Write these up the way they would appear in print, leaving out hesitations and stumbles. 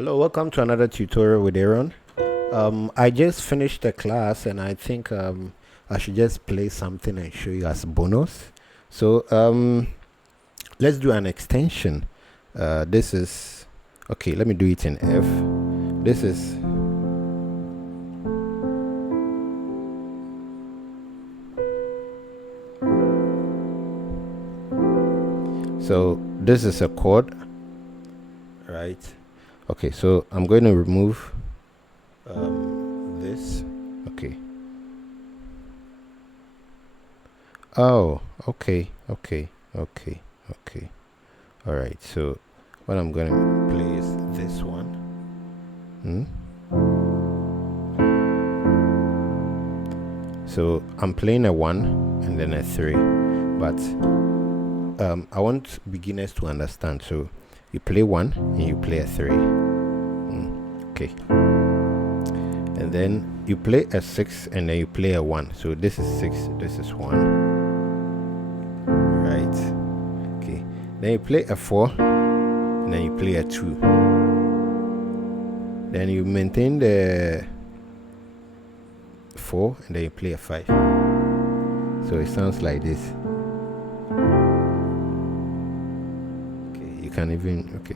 Hello, welcome to another tutorial with Aaron. I just finished the class and I think I should just play something and show you as bonus. So let's do an extension. This is okay, let me do it in F. This is so this is a chord, right? Okay, so I'm going to remove this. Okay. Oh, okay. All right, so what I'm going to play is this one. So I'm playing a 1 and then a 3, but I want beginners to understand. So you play 1 and you play a 3. Okay. And then you play a 6 and then you play a 1. So this is 6, this is 1. Right. Okay. Then you play a 4 and then you play a 2. Then you maintain the 4 and then you play a 5. So it sounds like this. Okay, you can even, okay.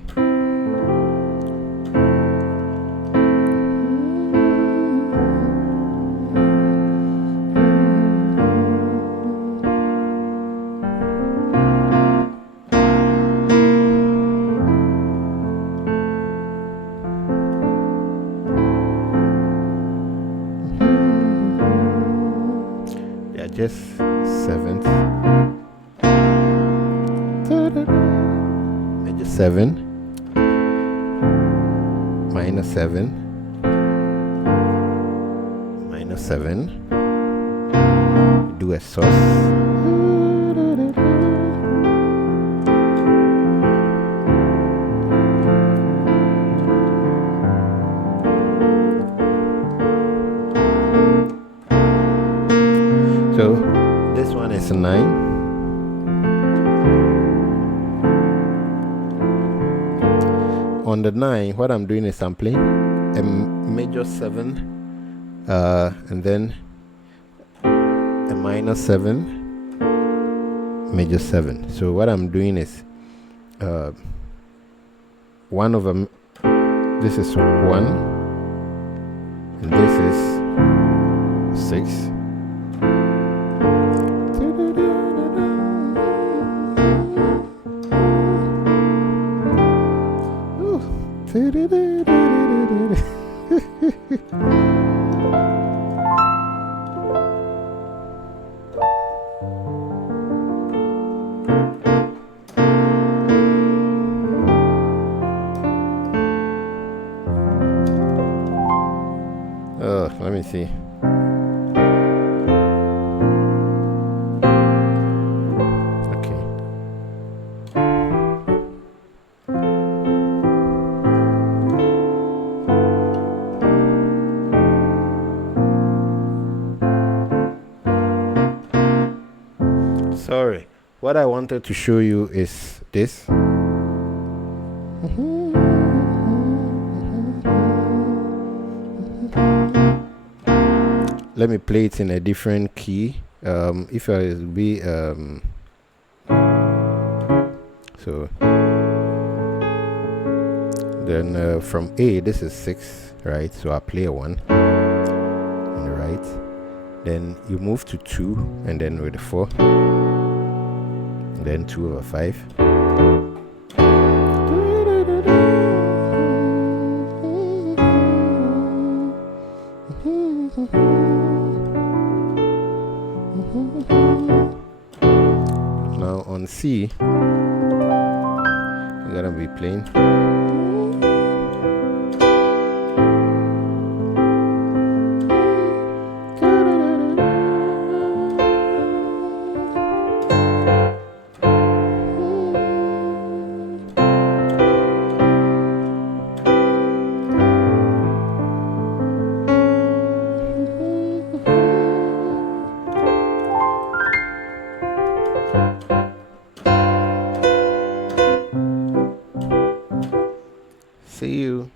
Just 7th, major 7, minor 7, minor 7, do a sus, so this one is a 9. On the 9, what I'm doing is I'm playing a major 7 and then a minor 7, major 7. So what I'm doing is one of them, this is 1 and this is 6. Let me see. Sorry, what I wanted to show you is this. Let me play it in a different key. If I will be so then from A, this is 6, right? So I play a 1 on the right. Then you move to 2 and then with a 4. Then 2 over 5. Now on C, I'm gonna be playing. See you.